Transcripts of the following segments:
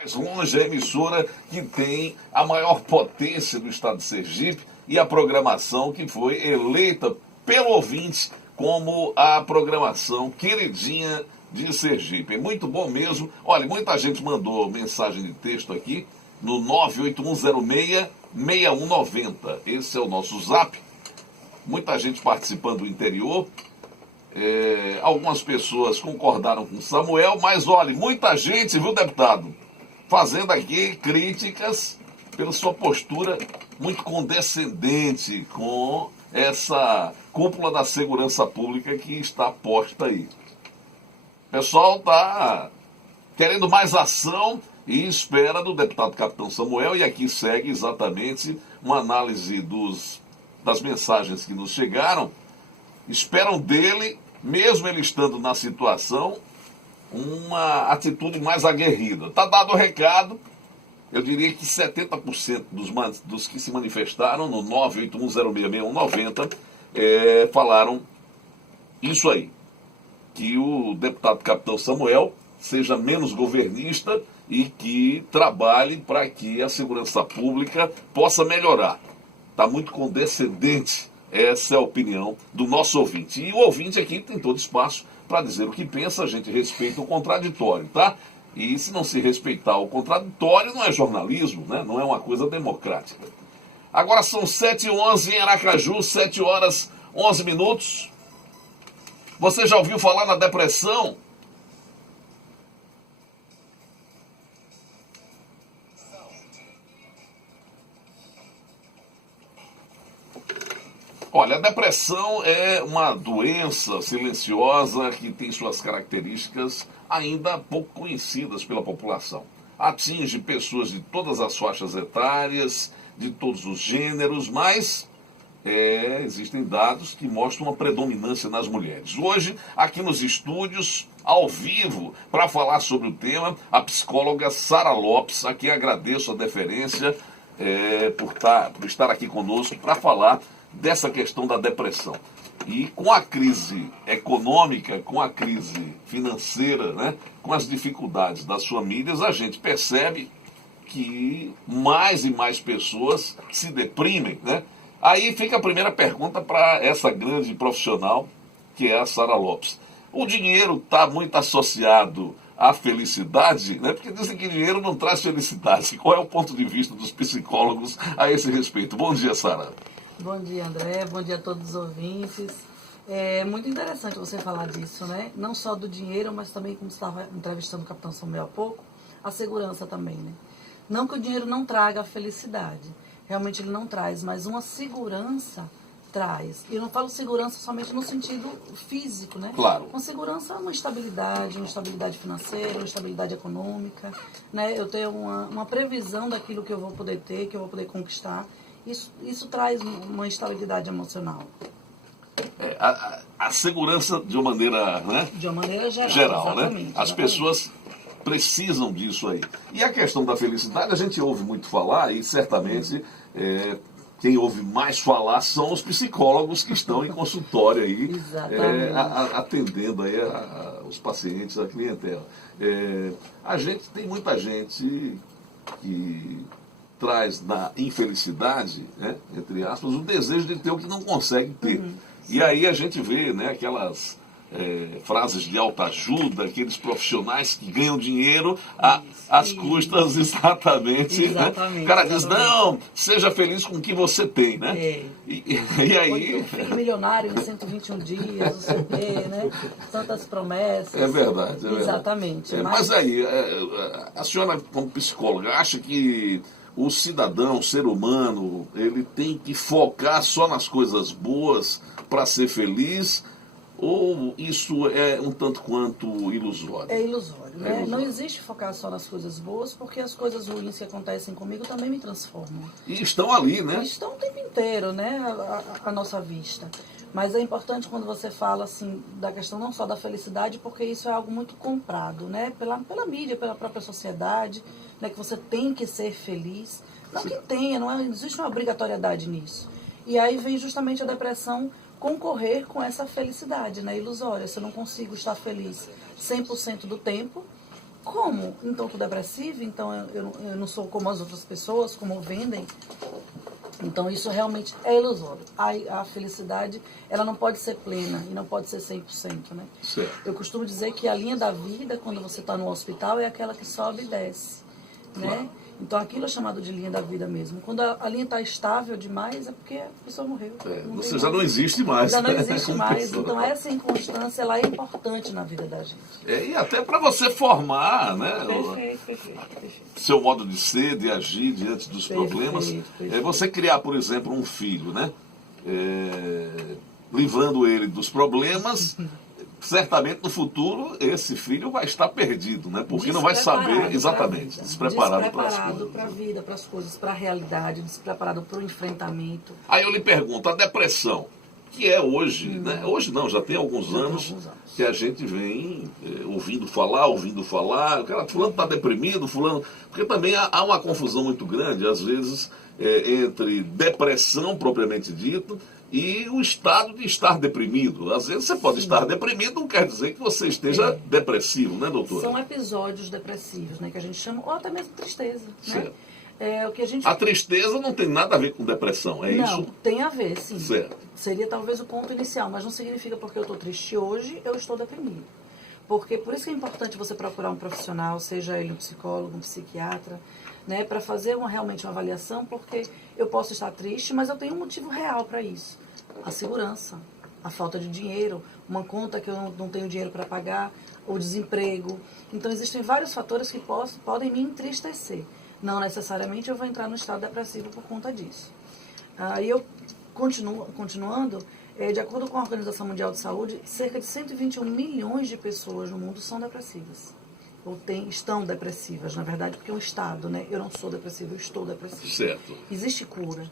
Mais longe, a emissora que tem a maior potência do estado de Sergipe e a programação que foi eleita pelo ouvinte como a programação queridinha de Sergipe. É muito bom mesmo. Olha, muita gente mandou mensagem de texto aqui no 98106-6190. Esse é o nosso zap. Muita gente participando do interior. Algumas pessoas concordaram com Samuel, mas olha, muita gente, viu, deputado, fazendo aqui críticas pela sua postura muito condescendente com essa cúpula da segurança pública que está posta aí. O pessoal está querendo mais ação e espera do deputado Capitão Samuel, e aqui segue exatamente uma análise das mensagens que nos chegaram. Esperam dele, mesmo ele estando na situação, uma atitude mais aguerrida. Está dado o recado. Eu diria que 70% dos que se manifestaram no 981066190 falaram isso aí, que o deputado Capitão Samuel seja menos governista e que trabalhe para que a segurança pública possa melhorar. Está muito condescendente. Essa é a opinião do nosso ouvinte. E o ouvinte aqui tem todo espaço para dizer o que pensa. A gente respeita o contraditório, tá? E se não se respeitar o contraditório, não é jornalismo, né? Não é uma coisa democrática. Agora são 7h11 em Aracaju, 7h11. Você já ouviu falar na depressão? Olha, a depressão é uma doença silenciosa que tem suas características ainda pouco conhecidas pela população. Atinge pessoas de todas as faixas etárias, de todos os gêneros, mas existem dados que mostram uma predominância nas mulheres. Hoje, aqui nos estúdios, ao vivo, para falar sobre o tema, a psicóloga Sara Lopes, a quem agradeço a deferência por estar aqui conosco para falar dessa questão da depressão. E com a crise econômica, com a crise financeira, né, com as dificuldades das famílias, a gente percebe que mais e mais pessoas se deprimem, né? Aí fica a primeira pergunta para essa grande profissional, que é a Sara Lopes. O dinheiro está muito associado à felicidade, né? Porque dizem que dinheiro não traz felicidade. Qual é o ponto de vista dos psicólogos a esse respeito? Bom dia, Sara. Bom dia, André. Bom dia a todos os ouvintes. É muito interessante você falar disso, né? Não só do dinheiro, mas também, como você estava entrevistando o Capitão Samuel há pouco, a segurança também, né? Não que o dinheiro não traga a felicidade. Realmente ele não traz, mas uma segurança traz. E eu não falo segurança somente no sentido físico, né? Claro. Uma segurança, uma estabilidade financeira, uma estabilidade econômica, né? Eu tenho uma previsão daquilo que eu vou poder ter, que eu vou poder conquistar. Isso traz uma estabilidade emocional. A segurança de uma maneira, né? De uma maneira geral, né? As pessoas precisam disso aí. E a questão da felicidade, a gente ouve muito falar, e certamente quem ouve mais falar são os psicólogos que estão em consultório aí, atendendo aí os pacientes, a clientela. Tem muita gente que traz na infelicidade, né, entre aspas, o desejo de ter o que não consegue ter. E aí a gente vê, né, aquelas frases de autoajuda, aqueles profissionais que ganham dinheiro às custas exatamente. Né? O cara diz, não, seja feliz com o que você tem, né? E aí... Fique milionário em 121 dias, não sei o quê, né? Tantas promessas. É verdade. Exatamente. Mas aí, a senhora como psicóloga, acha que o cidadão, o ser humano, ele tem que focar só nas coisas boas para ser feliz? Ou isso é um tanto quanto ilusório? É ilusório, né? Ilusório. Não existe focar só nas coisas boas, porque as coisas ruins que acontecem comigo também me transformam. E estão ali, né? Estão o tempo inteiro, né? A nossa vista. Mas é importante quando você fala assim da questão não só da felicidade, porque isso é algo muito comprado, né? Pela mídia, pela própria sociedade, né? Que você tem que ser feliz. Não que tenha, não existe uma obrigatoriedade nisso. E aí vem justamente a depressão concorrer com essa felicidade, né, ilusória. Se eu não consigo estar feliz 100% do tempo, Como? Então estou depressiva, então eu não sou como as outras pessoas, como vendem. Então isso realmente é ilusório. A felicidade, ela não pode ser plena e não pode ser 100%, né? Certo. Eu costumo dizer que a linha da vida, quando você está no hospital, é aquela que sobe e desce, né? Claro. Então aquilo é chamado de linha da vida mesmo. Quando a linha está estável demais, é porque a pessoa morreu. Você já não existe mais. Já não existe Como mais. pessoa. Então essa inconstância, ela é importante na vida da gente. E até para você formar, né? Perfeito. Seu modo de ser, de agir diante dos problemas. Perfeito. Você criar, por exemplo, um filho, né? Livrando ele dos problemas, certamente no futuro esse filho vai estar perdido, né? Porque não vai saber exatamente, despreparado para as coisas. Para a vida, para as coisas, para a realidade, despreparado para o enfrentamento. Aí eu lhe pergunto, a depressão, que é hoje, né? Hoje não, já tem alguns anos que a gente vem ouvindo falar, o cara, fulano está deprimido, fulano... Porque também há uma confusão muito grande, às vezes, entre depressão propriamente dito e o estado de estar deprimido. Às vezes você pode estar deprimido, não quer dizer que você esteja depressivo, né, doutora? São episódios depressivos, né, que a gente chama, ou até mesmo tristeza, certo. né? O que A tristeza não tem nada a ver com depressão, é isso? Não, tem a ver, sim. Certo. Seria talvez o ponto inicial, mas não significa porque eu estou triste hoje, eu estou deprimido. Porque por isso que é importante você procurar um profissional, seja ele um psicólogo, um psiquiatra, né, para fazer realmente uma avaliação, porque eu posso estar triste, mas eu tenho um motivo real para isso. A segurança, a falta de dinheiro, uma conta que eu não tenho dinheiro para pagar, o desemprego. Então existem vários fatores que podem me entristecer. Não necessariamente eu vou entrar no estado depressivo por conta disso. Aí eu continuando, de acordo com a Organização Mundial de Saúde, cerca de 121 milhões de pessoas no mundo são depressivas. Ou estão depressivas, na verdade, porque é um estado, né? Eu não sou depressiva, eu estou depressiva. Certo. Existe cura.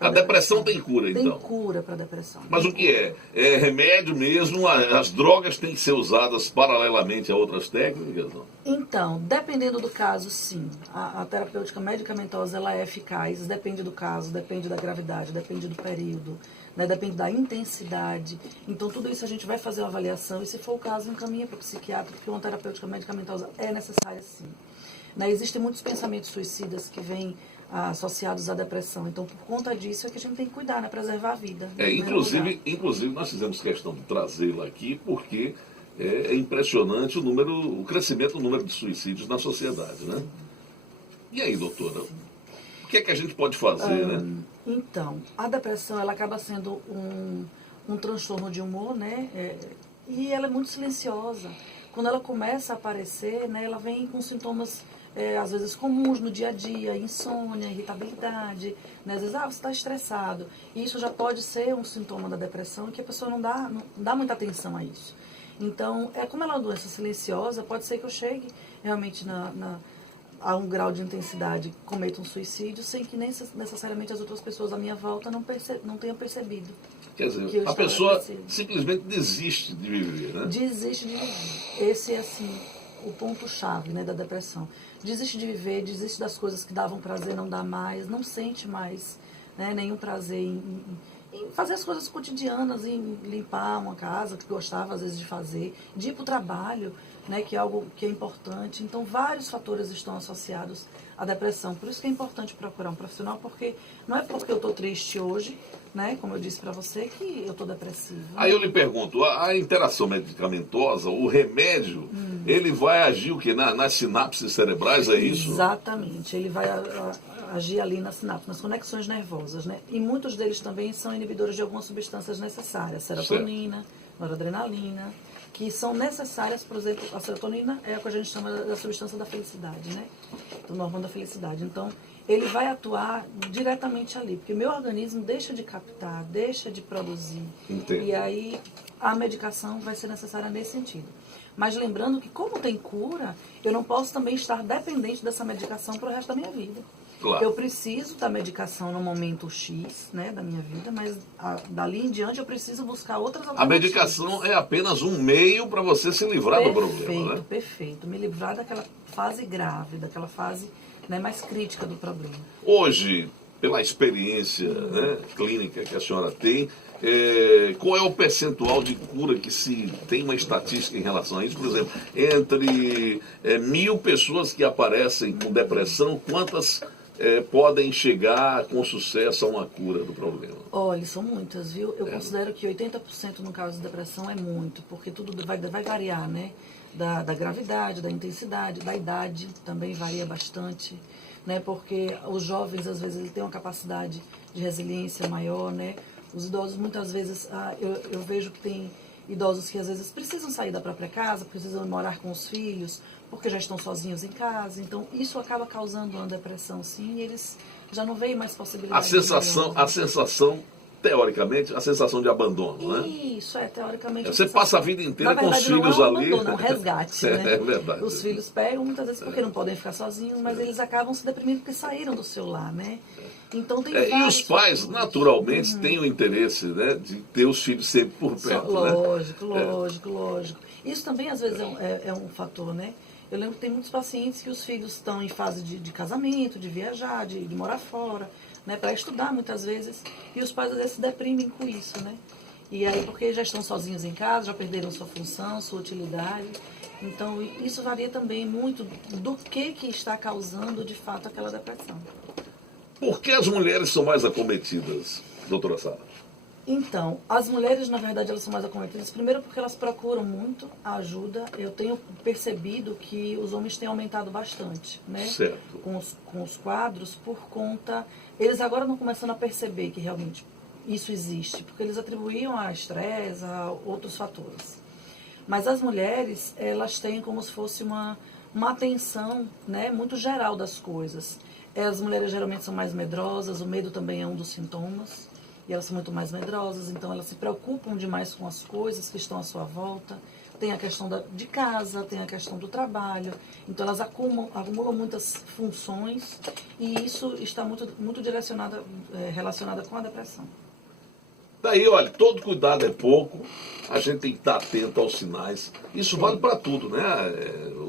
A depressão tem cura, então? Tem cura para a depressão. Mas o que é? É remédio mesmo? As drogas têm que ser usadas paralelamente a outras técnicas? Não? Então, dependendo do caso, sim. A terapêutica medicamentosa ela é eficaz, depende do caso, depende da gravidade, depende do período, né, depende da intensidade. Então, tudo isso a gente vai fazer uma avaliação e, se for o caso, encaminha para o psiquiatra, porque uma terapêutica medicamentosa é necessária, sim. Né, existem muitos pensamentos suicidas que vêm associados à depressão. Então, por conta disso, é que a gente tem que cuidar, né, preservar a vida. Inclusive, nós fizemos questão de trazê-la aqui, porque é impressionante o crescimento do número de suicídios na sociedade, né? E aí, doutora? O que é que a gente pode fazer, né? Então, a depressão, ela acaba sendo um transtorno de humor, né? E ela é muito silenciosa. Quando ela começa a aparecer, né, ela vem com sintomas, às vezes, comuns no dia a dia, insônia, irritabilidade, né? Às vezes, você está estressado. E isso já pode ser um sintoma da depressão, que a pessoa não dá muita atenção a isso. Então, como ela é uma doença silenciosa, pode ser que eu chegue realmente a um grau de intensidade, cometa um suicídio, sem que nem necessariamente as outras pessoas à minha volta não tenham percebido. Quer dizer, a pessoa simplesmente desiste de viver, né? Desiste de viver. Esse é, assim, o ponto-chave, né, da depressão. Desiste de viver, desiste das coisas que davam prazer, não dá mais, não sente mais, né, nenhum prazer em fazer as coisas cotidianas, em limpar uma casa, que gostava às vezes de fazer, de ir para o trabalho, né, que é algo que é importante. Então, vários fatores estão associados à depressão. Por isso que é importante procurar um profissional, porque não é porque eu estou triste hoje, né, como eu disse para você, que eu estou depressiva. Aí eu lhe pergunto, a interação medicamentosa, o remédio, ele vai agir o quê? Nas sinapses cerebrais, é isso? Exatamente, ele vai agir ali na sinapse, nas conexões nervosas, né? E muitos deles também são inibidores de algumas substâncias necessárias, serotonina, noradrenalina, que são necessárias. Por exemplo, a serotonina é o que a gente chama da substância da felicidade, né? Do hormônio da felicidade. Então, ele vai atuar diretamente ali, porque o meu organismo deixa de captar, deixa de produzir. Entendo. E aí a medicação vai ser necessária nesse sentido. Mas lembrando que, como tem cura, eu não posso também estar dependente dessa medicação para o resto da minha vida. Claro. Eu preciso da medicação no momento X, né, da minha vida, mas dali em diante eu preciso buscar outras alternativas. A medicação é apenas um meio para você se livrar do problema, né? Perfeito. Me livrar daquela fase grave, daquela fase, né, mais crítica do problema. Hoje, pela experiência, né, clínica que a senhora tem, qual é o percentual de cura que se tem uma estatística em relação a isso? Por exemplo, entre 1.000 pessoas que aparecem com depressão, quantas podem chegar com sucesso a uma cura do problema? Olha, são muitas, viu? Eu considero que 80% no caso de depressão é muito, porque tudo vai variar, né? Da gravidade, da intensidade, da idade também varia bastante, né? Porque os jovens, às vezes, eles têm uma capacidade de resiliência maior, né? Os idosos, muitas vezes, eu vejo que tem idosos que, às vezes, precisam sair da própria casa, precisam morar com os filhos, porque já estão sozinhos em casa. Então, isso acaba causando uma depressão, sim, e eles já não veem mais possibilidade. A sensação, teoricamente, a sensação de abandono, né? Isso, teoricamente. Você passa a vida inteira com os filhos não é um ali. abandono, é um resgate, né? É verdade. Os filhos pegam muitas vezes porque não podem ficar sozinhos, mas eles acabam se deprimindo porque saíram do seu lar, né? Então tem E os pais, naturalmente, têm o interesse, né, de ter os filhos sempre por perto. Lógico, né? lógico. Isso também, às vezes, é um fator, né? Eu lembro que tem muitos pacientes que os filhos estão em fase de casamento, de viajar, de morar fora, né, para estudar muitas vezes, e os pais às vezes se deprimem com isso, né? E aí, porque já estão sozinhos em casa, já perderam sua função, sua utilidade. Então, isso varia também muito do que está causando, de fato, aquela depressão. Por que as mulheres são mais acometidas, doutora Sara? Então, as mulheres, na verdade, elas são mais acometidas. Primeiro porque elas procuram muito a ajuda. Eu tenho percebido que os homens têm aumentado bastante, né? Certo. Com os quadros, por conta... Eles agora estão começando a perceber que realmente isso existe, porque eles atribuíam a estresse, a outros fatores. Mas as mulheres, elas têm como se fosse uma atenção, né, muito geral das coisas. As mulheres geralmente são mais medrosas, o medo também é um dos sintomas. E elas são muito mais medrosas, então elas se preocupam demais com as coisas que estão à sua volta. Tem a questão de casa, tem a questão do trabalho. Então elas acumulam muitas funções e isso está muito relacionado com a depressão. Daí, olha, todo cuidado é pouco, a gente tem que estar atento aos sinais. Isso vale para tudo, né?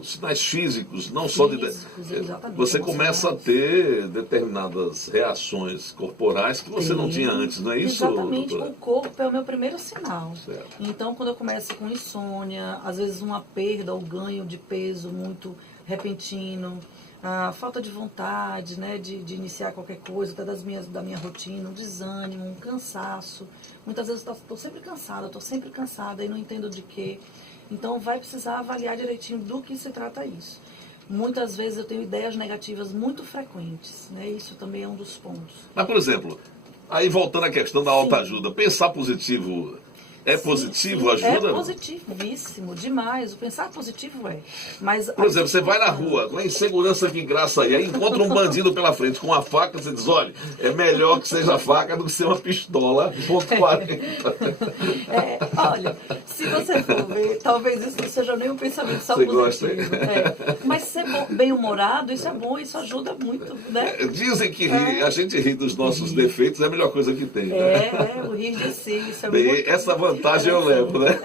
Os sinais físicos, não só de... Exatamente, você começa a ter determinadas reações corporais que você não tinha antes, não é isso, exatamente, doutora? O corpo é o meu primeiro sinal. Certo. Então, quando eu começo com insônia, às vezes uma perda ou ganho de peso muito repentino, a falta de vontade, né, de iniciar qualquer coisa, até da minha rotina, um desânimo, um cansaço. Muitas vezes eu estou sempre cansada e não entendo de quê. Então vai precisar avaliar direitinho do que se trata isso. Muitas vezes eu tenho ideias negativas muito frequentes, né? Isso também é um dos pontos. Mas, por exemplo, aí voltando à questão da autoajuda, pensar positivo... É positivo, sim, ajuda? É positivíssimo, demais. O pensar positivo é. Mas por exemplo, você vai na rua, com a insegurança que engraça aí encontra um bandido pela frente com uma faca, você diz, olha, é melhor que seja faca do que ser uma pistola .40. Olha, se você for ver, talvez isso não seja nem um pensamento só você positivo. Gosta, Mas ser bem-humorado, isso é bom, isso ajuda muito, né? Dizem que a gente rir dos nossos defeitos é a melhor coisa que tem, né? O rir de si, isso é bem, muito essa vantagem eu levo, né?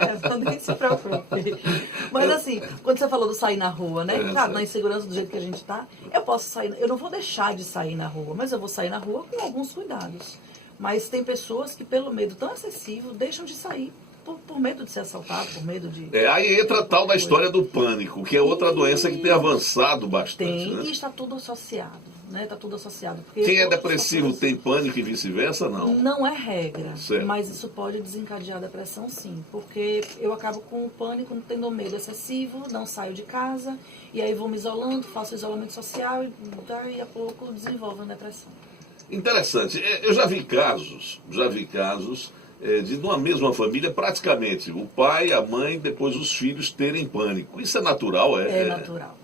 Leva, nem se preocupe. Mas assim, quando você falou do sair na rua, né? Claro, na insegurança do jeito que a gente tá, eu posso sair, eu não vou deixar de sair na rua, mas eu vou sair na rua com alguns cuidados. Mas tem pessoas que, pelo medo tão excessivo, deixam de sair por medo de ser assaltado, por medo de... Aí entra a tal da história do pânico, que é outra doença que tem avançado bastante. Tem, né? E está tudo associado, né? Está tudo associado. Quem é depressivo tem pânico e vice-versa, não? Não é regra, certo. Mas isso pode desencadear a depressão, sim. Porque eu acabo com o pânico, tendo medo excessivo, não saio de casa, e aí vou me isolando, faço isolamento social, e daí a pouco desenvolve a depressão. Interessante. Eu já vi casos de uma mesma família, praticamente, o pai, a mãe, depois os filhos terem pânico. Isso é natural? É natural.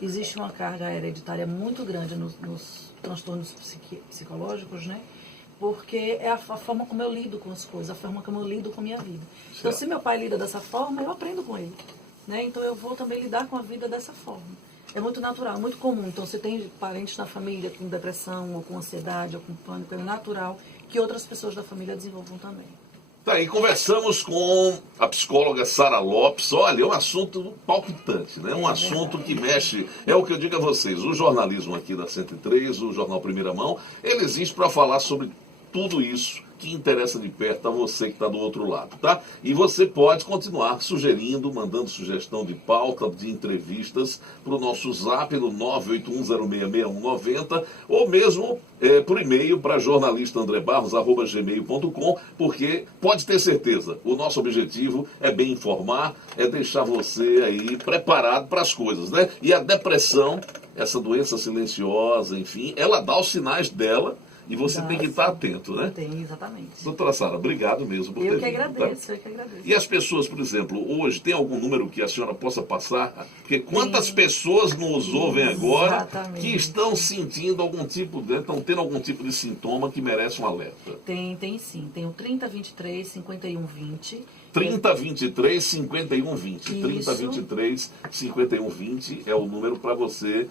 Existe uma carga hereditária muito grande nos transtornos psicológicos, né? Porque é a forma como eu lido com as coisas, a forma como eu lido com a minha vida. Certo. Então, se meu pai lida dessa forma, eu aprendo com ele, né? Então, eu vou também lidar com a vida dessa forma. É muito natural, muito comum. Então, você tem parentes na família com depressão, ou com ansiedade, ou com pânico, é natural que outras pessoas da família desenvolvam também. Tá aí, conversamos com a psicóloga Sara Lopes. Olha, é um assunto palpitante, né? Um assunto que mexe, é o que eu digo a vocês, o jornalismo aqui da 103, o Jornal Primeira Mão, ele existe para falar sobre tudo isso que interessa de perto a você que está do outro lado, tá? E você pode continuar sugerindo, mandando sugestão de pauta, de entrevistas para o nosso zap no 981066190 ou mesmo por e-mail para jornalistaandrebarros@gmail.com, porque pode ter certeza, o nosso objetivo é bem informar, é deixar você aí preparado para as coisas, né? E a depressão, essa doença silenciosa, enfim, ela dá os sinais dela. E você tem que estar atento, né? Tem, exatamente. Doutora Sara, obrigado mesmo por ter vindo. Eu que agradeço. E as pessoas, por exemplo, hoje, tem algum número que a senhora possa passar? Porque quantas pessoas nos ouvem agora que estão sentindo algum tipo estão tendo algum tipo de sintoma que merece um alerta? Tem sim. Tem o 3023 5120. 3023 5120. 3023 5120 é o número para você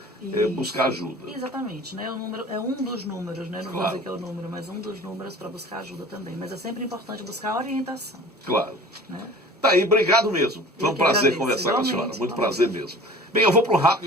buscar ajuda. Exatamente, né? O número, é um dos números, né? Não vou dizer que é o número, mas um dos números para buscar ajuda também. Mas é sempre importante buscar orientação. Claro. Né? Tá aí, obrigado mesmo. Foi um prazer conversar com a senhora. Muito prazer mesmo. Bem, eu vou para um rápido